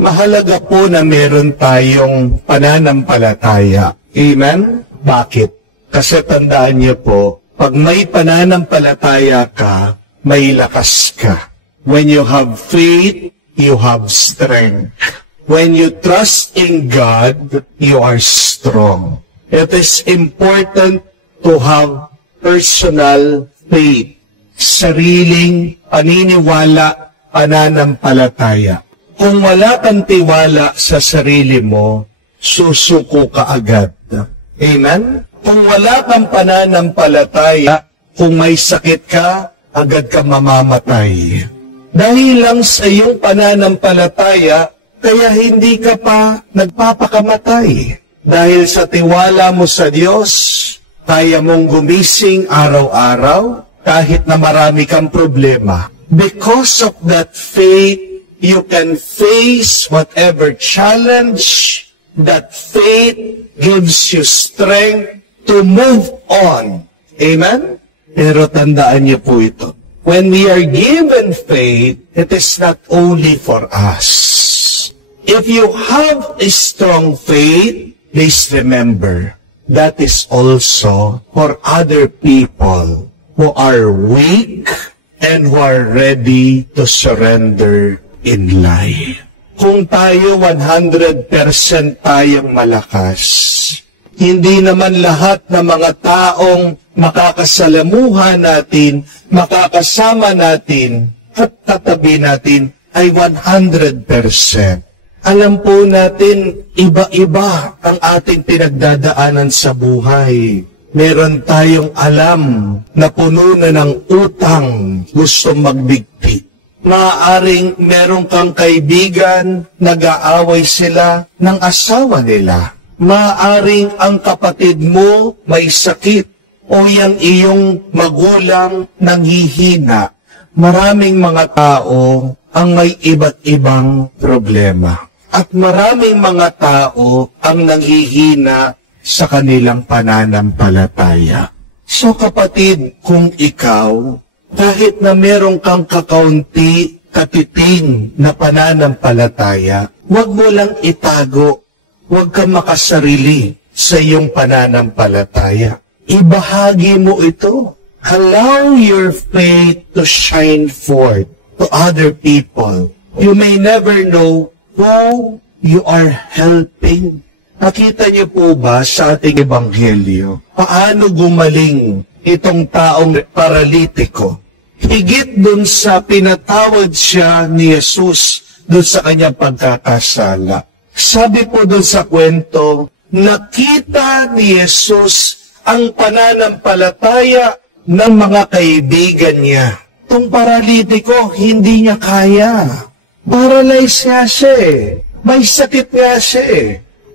Mahalaga po na meron tayong pananampalataya. Amen? Bakit? Kasi tandaan niyo po, pag may pananampalataya ka, may lakas ka. When you have faith, you have strength. When you trust in God, you are strong. It is important to have personal faith, sariling paniniwala, pananampalataya. Kung wala kang tiwala sa sarili mo, susuko ka agad. Amen? Kung wala kang pananampalataya, kung may sakit ka, agad ka mamamatay. Dahil lang sa iyong pananampalataya, kaya hindi ka pa nagpapakamatay. Dahil sa tiwala mo sa Diyos, kaya mong gumising araw-araw, kahit na marami kang problema. Because of that faith, you can face whatever challenge. That faith gives you strength to move on. Amen? Pero tandaan niyo po ito. When we are given faith, it is not only for us. If you have a strong faith, please remember, that is also for other people who are weak and who are ready to surrender in life. Kung tayo 100% tayong malakas, hindi naman lahat ng mga taong makakasalamuhan natin, makakasama natin, at katabi natin ay 100%. Alam po natin, iba-iba ang ating pinagdadaanan sa buhay. Meron tayong alam na puno na ng utang, gusto magbigti. Maaaring meron kang kaibigan, nag-aaway sila ng asawa nila. Maaaring ang kapatid mo may sakit o yang iyong magulang nanghihina. Maraming mga tao ang may iba't ibang problema. At maraming mga tao ang nanghihina sa kanilang pananampalataya. So kapatid, kung ikaw, kahit na meron kang kakaunti, katiting na pananampalataya, huwag mo lang itago, huwag kang makasarili sa iyong pananampalataya. Ibahagi mo ito. Allow your faith to shine forth to other people. You may never know who you are helping. Nakita niyo po ba sa ating ebanghelyo, paano gumaling itong taong paralitiko? Higit dun sa pinatawad siya ni Jesus dun sa kanyang pagkakasala. Sabi po dun sa kwento, nakita ni Jesus ang pananampalataya ng mga kaibigan niya. Itong paralitiko, hindi niya kaya. Paralyzed nga siya eh. May sakit nga siya eh.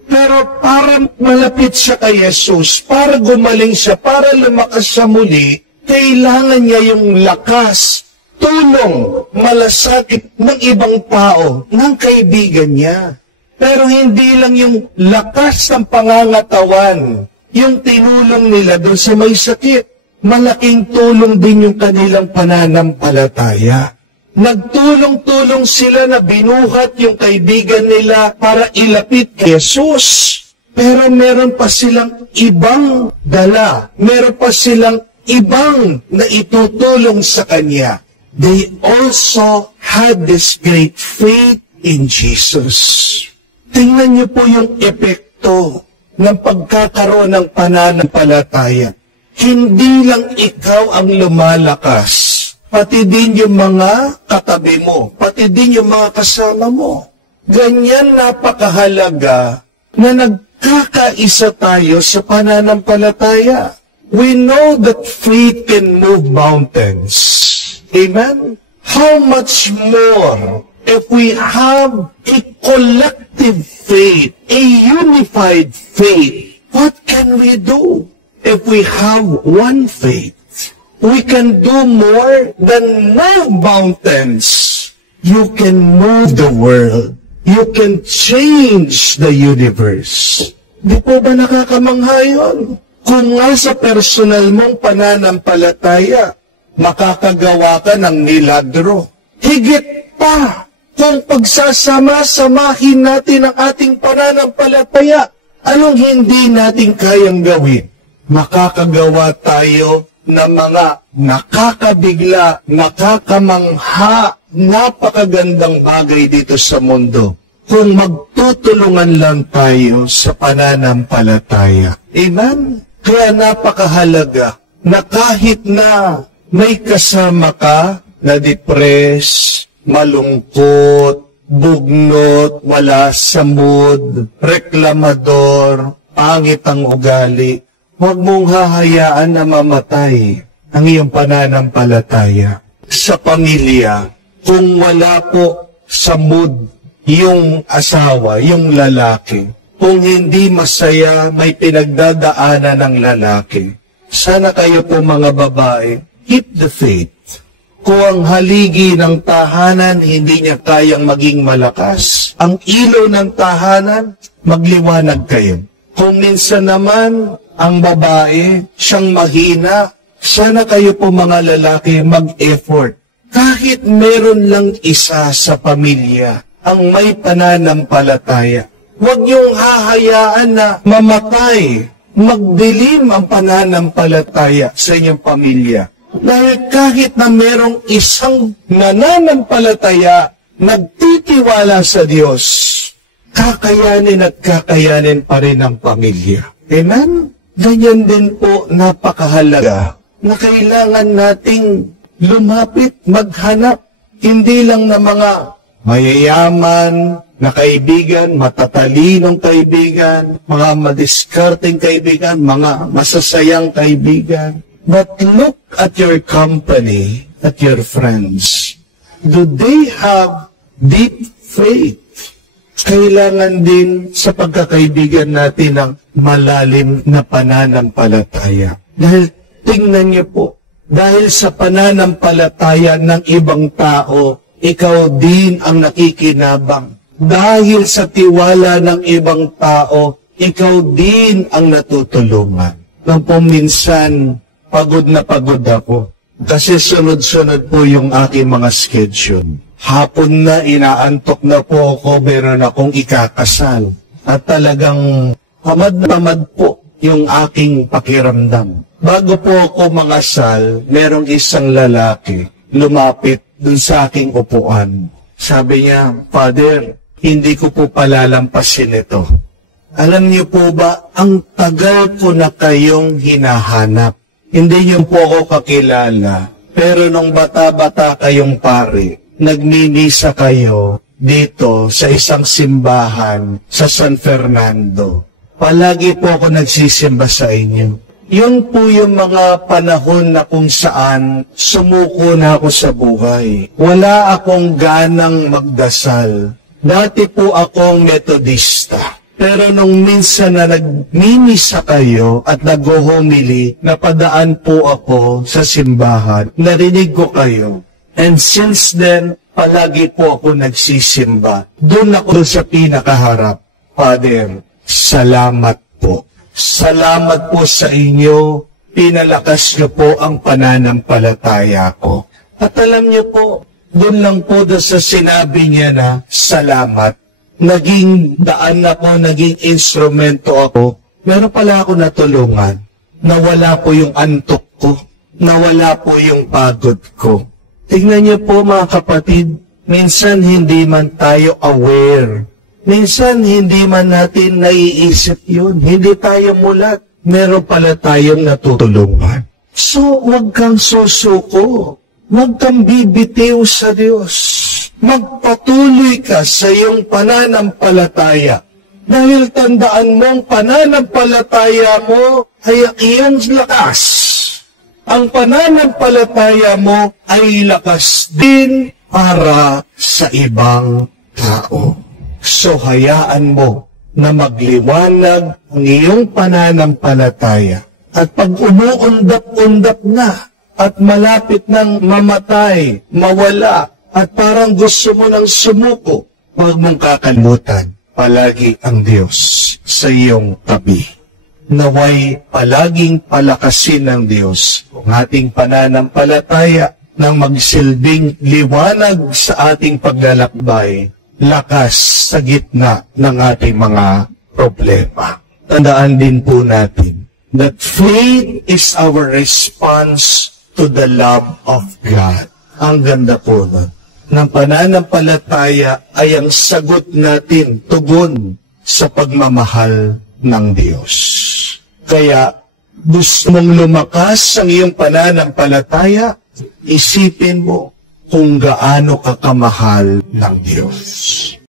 Pero para malapit siya kay Jesus, para gumaling siya, para lumakas siya muli, kailangan niya yung lakas, tulong, malasakit ng ibang tao, ng kaibigan niya. Pero hindi lang yung lakas ng pangangatawan, yung tinulong nila doon sa may sakit. Malaking tulong din yung kanilang pananampalataya. Nagtulong-tulong sila na binuhat yung kaibigan nila para ilapit kay Jesus. Pero meron pa silang ibang dala. Meron pa silang ibang na itutulong sa Kanya. They also had this great faith in Jesus. Tingnan niyo po yung epekto ng pagkakaroon ng pananampalataya. Hindi lang ikaw ang lumalakas. Pati din yung mga katabi mo, pati din yung mga kasama mo. Ganyan napakahalaga na nagkakaisa tayo sa pananampalataya. We know that faith can move mountains. Amen? How much more if we have a collective faith, a unified faith? What can we do if we have one faith? We can do more than move mountains. You can move the world. You can change the universe. Di po ba nakakamangha yun? Kung nga sa personal mong pananampalataya, makakagawa ka ng milagro. Higit pa Kung pagsasama-samahin natin ang ating pananampalataya, anong hindi natin kayang gawin? Makakagawa tayo ng mga nakakabigla, nakakamangha, napakagandang bagay dito sa mundo kung magtutulungan lang tayo sa pananampalataya. Amen? Kaya napakahalaga na kahit na may kasama ka na depressed, malungkot, bugnot, wala sa mood, reklamador, pangit ang ugali, huwag mong hahayaan na mamatay ang iyong pananampalataya. Sa pamilya, kung wala po sa mood yung asawa, yung lalaki, kung hindi masaya, may pinagdadaanan ng lalaki, sana kayo po mga babae, keep the faith. Kung ang haligi ng tahanan hindi niya kayang maging malakas, ang ilaw ng tahanan, magliwanag kayo. Kung minsan naman, ang babae, siyang mahina, sana kayo po mga lalaki mag-effort. Kahit meron lang isa sa pamilya, ang may pananampalataya, huwag niyong hahayaan na mamatay, magdilim ang pananampalataya sa inyong pamilya. Dahil kahit na merong isang nananampalataya, nagtitiwala sa Diyos, kakayanin at kakayanin pa rin ang pamilya. Amen? Ganyan din po napakahalaga na kailangan nating lumapit, maghanap, hindi lang na mga mayayaman na kaibigan, matatalinong kaibigan, mga madiskarteng kaibigan, mga masasayang kaibigan. But look at your company, at your friends. Do they have deep faith? Kailangan din sa pagkakaibigan natin ng malalim na pananampalataya. Dahil tingnan niyo po, dahil sa pananampalataya ng ibang tao, ikaw din ang nakikinabang. Dahil sa tiwala ng ibang tao, ikaw din ang natutulungan. Nang po minsan, pagod na pagod ako. Kasi sunod-sunod po yung aking mga schedule. Hapon na, inaantok na po ako, meron akong ikakasal. At talagang tamad na tamad po yung aking pakiramdam. Bago po ako mangasal, merong isang lalaki lumapit dun sa aking upuan. Sabi niya, Father, hindi ko po palalampasin ito. Alam niyo po ba, ang tagal ko na kayong hinahanap. Hindi niyo po ako kakilala, pero nung bata-bata kayong pare, nagmimisa kayo dito sa isang simbahan sa San Fernando. Palagi po ako nagsisimba sa inyo. Yun po yung mga panahon na kung saan sumuko na ako sa buhay. Wala akong ganang magdasal. Dati po akong metodista. Pero nung minsan na nagmimisa kayo at nag-homily, napadaan po ako sa simbahan, narinig ko kayo. And since then, palagi po ako nagsisimba. Doon ako sa pinakaharap. Father, salamat po. Salamat po sa inyo. Pinalakas niyo po ang pananampalataya ko. At alam niyo po, doon lang po sa sinabi niya na salamat. Naging daan ako, naging instrumento ako. Meron pala ako natulungan. Nawala po yung antok ko. Nawala po yung pagod ko. Tingnan niyo po mga kapatid, minsan hindi man tayo aware. Minsan hindi man natin naiisip yun. Hindi tayo mulat. Meron pala tayong natutulungan. So, huwag kang susuko. Huwag kang bibitiw sa Diyos. Magpatuloy ka sa iyong pananampalataya. Dahil tandaan mo, ang pananampalataya mo ay iyong lakas. Ang pananampalataya mo ay lakas din para sa ibang tao. So hayaan mo na magliwanag ang iyong pananampalataya. At pag umuundap-undap na at malapit ng mamatay, mawala, at parang gusto mo nang sumuko, huwag mong kakalimutan palagi ang Diyos sa iyong tabi. Naway palaging palakasin ng Diyos ang ating pananampalataya nang magsilbing liwanag sa ating paglalakbay, lakas sa gitna ng ating mga problema. Tandaan din po natin that faith is our response to the love of God. Ang ganda po nun. Ng pananampalataya ay ang sagot natin, tugon sa pagmamahal ng Diyos. Kaya, gusto mong lumakas ang iyong pananampalataya, isipin mo kung gaano ka kamahal ng Diyos.